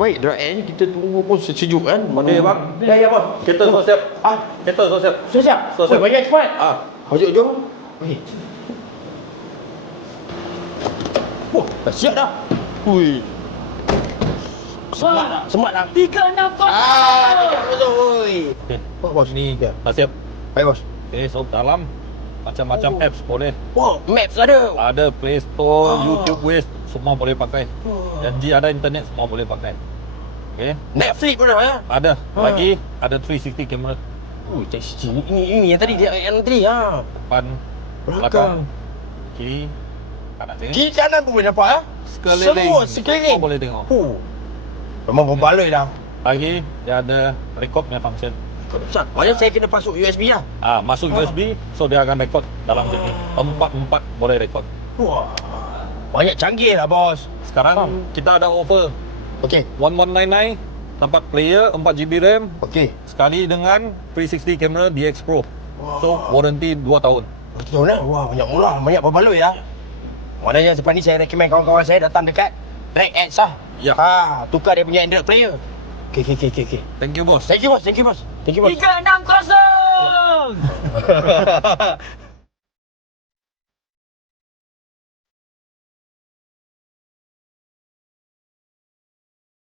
Terbaik dry air ni kita tunggu pun sejuk kan. Okey bang. Ya bos. Kereta so siap. Kereta so siap. Sudah siap? So siap. Banyak cepat. Jom. Okey. Oh, dah siap dah. Hui. Semat dah. 360. Oi. Okey. Bos ni dia. Dah siap. Baik bos. Okey, so dalam macam-macam apps boleh. Wow, Maps ada. Ada Play Store, YouTube Waze, semua boleh pakai. Janji ada internet, semua boleh pakai. Okey. Netflix pun ada. Ada. Lagi ada 360 kamera. Ini yang tadi dia yang tadi Depan, belakang, kiri, kanan. Kiri kanan pun boleh nampak Sekeliling. Semua sekeliling. Semua boleh tengok. Memang berbaloi dah. Lagi dia ada record punya function. Ustaz, maknanya saya kena masuk USB lah. Masuk USB, so dia akan record dalam sini. Empat boleh record. Wah. Banyak canggih lah bos. Sekarang kita ada offer Okey. 1199 dapat player 4GB RAM Okey. sekali dengan 360 kamera DX Pro. So warranty 2 tahun. Betul lah. Wah, banyak murah, banyak berbaloi lah. Maknanya lepas ni saya recommend kawan-kawan saya datang dekat Track Ads lah. Ya. Tukar dia punya Android player. Okey. Thank you bos. Thank you bos. 360.